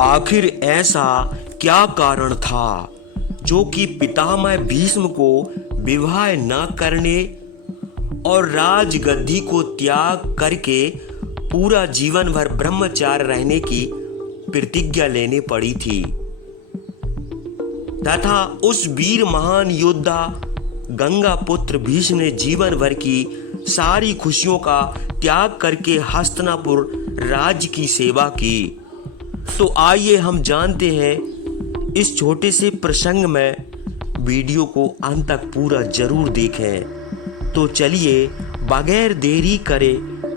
आखिर ऐसा क्या कारण था जो कि पितामह भीष्म को विवाह न करने और राजगद्दी को त्याग करके पूरा जीवन भर ब्रह्मचार्य रहने की प्रतिज्ञा लेने पड़ी थी तथा उस वीर महान योद्धा गंगा पुत्र भीष्म ने जीवन भर की सारी खुशियों का त्याग करके हस्तिनापुर राज्य की सेवा की। तो आइए हम जानते हैं इस छोटे से प्रसंग में, वीडियो को अंत तक पूरा जरूर देखें। तो चलिए बगैर देरी करे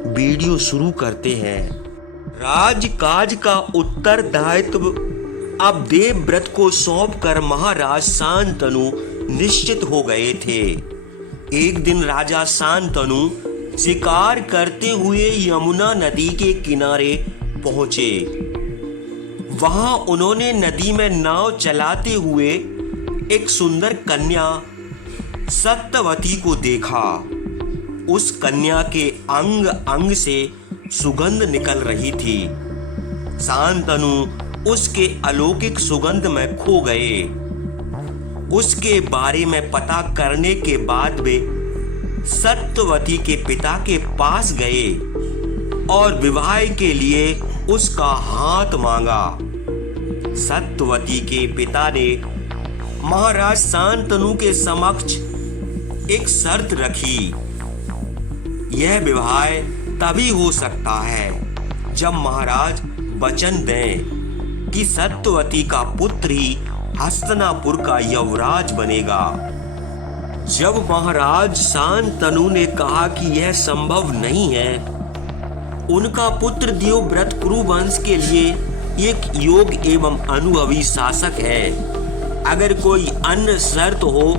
वीडियो शुरू करते हैं। राजकाज का उत्तरदायित्व अब देवव्रत को सौंपकर महाराज शांतनु निश्चित हो गए थे। एक दिन राजा शांतनु शिकार करते हुए यमुना नदी के किनारे पहुंचे। वहां उन्होंने नदी में नाव चलाते हुए एक सुंदर कन्या सत्यवती को देखा। उस कन्या के अंग अंग से सुगंध निकल रही थी। शांतनु उसके अलौकिक सुगंध में खो गए। उसके बारे में पता करने के बाद वे सत्यवती के पिता के पास गए और विवाह के लिए उसका हाथ मांगा। सत्यवती के पिता ने महाराज शांतनु के समक्ष एक शर्त रखी। यह विवाह तभी हो सकता है जब महाराज वचन दें कि सत्यवती का पुत्र ही हस्तिनापुर का युवराज बनेगा। जब महाराज शांतनु ने कहा कि यह संभव नहीं है, उनका पुत्र देवव्रत कुरु वंश के लिए एक योग्य एवं अनुभवी शासक है, अगर कोई अन्य शर्त हो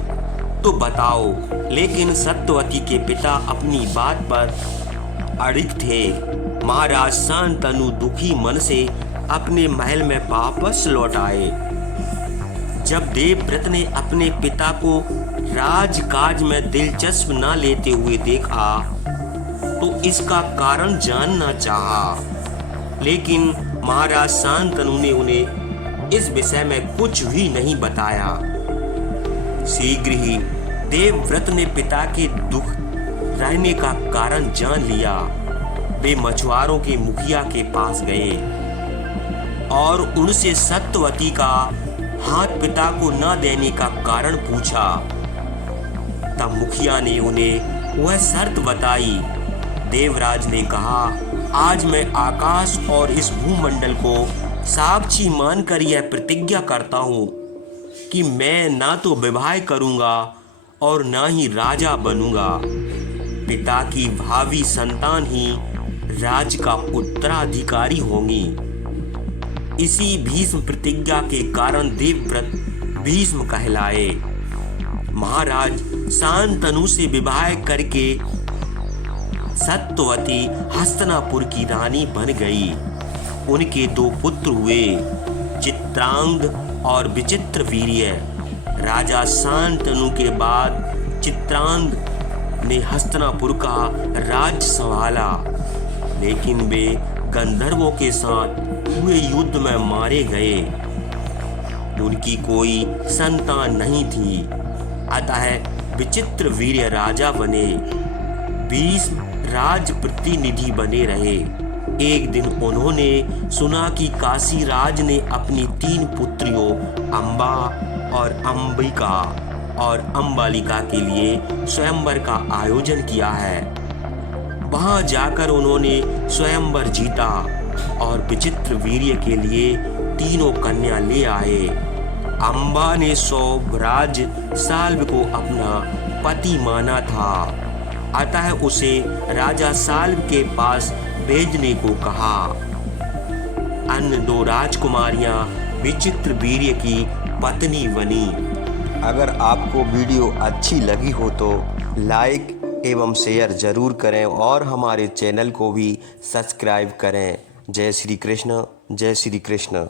तो बताओ। लेकिन सत्यवती के पिता अपनी बात पर अड़िग थे। महाराज शांतनु दुखी मन से अपने महल में वापस लौट आए। जब देवव्रत ने अपने पिता को राजकाज में दिलचस्प न लेते हुए देखा तो इसका कारण जानना चाहा, लेकिन महाराज शांतनु ने उन्हें इस विषय में कुछ भी नहीं बताया। शीघ्र ही देवव्रत ने पिता के दुख रहने का कारण जान लिया। वे मछुआरों के मुखिया के पास गए और उनसे सत्यवती का हाथ पिता को न देने का कारण पूछा। तब मुखिया ने उन्हें वह शर्त बताई। देवराज ने कहा, आज मैं आकाश और इस भूमंडल को साक्षी मानकर यह प्रतिज्ञा करता हूँ कि मैं ना तो विवाह करूँगा और ना ही राजा बनूंगा। पिता की भावी संतान ही राज्य का उत्तराधिकारी होंगी। इसी भीष्म प्रतिज्ञा के कारण देवव्रत भीष्म कहलाए। महाराज शांतनु से विवाह करके सत्यवती हस्तिनापुर की रानी बन गई। उनके दो पुत्र हुए, चित्रांगद और विचित्रवीर्य। राजा शांतनु के बाद चित्रांगद ने हस्तिनापुर का राज्य संभाला, लेकिन वे गंधर्वों के साथ हुए युद्ध में मारे गए। उनकी कोई संतान नहीं थी, अतः विचित्रवीर्य राजा बने। भीष्म राज प्रतिनिधि बने रहे। एक दिन उन्होंने सुना कि काशी राज ने अपनी 3 पुत्रियों अंबा और अंबिका और अंबालिका के लिए स्वयंवर का आयोजन किया है। वहां जाकर उन्होंने स्वयंवर जीता और विचित्रवीर्य के लिए 3 कन्या ले आए। अंबा ने सौभराज साल्व को अपना पति माना था, अतः उसे राजा साल्व के पास भेजने को कहा। अन्य 2 राजकुमारियां विचित्रवीर्य की पत्नी बनी। अगर आपको वीडियो अच्छी लगी हो तो लाइक एवं शेयर जरूर करें और हमारे चैनल को भी सब्सक्राइब करें। जय श्री कृष्ण, जय श्री कृष्ण।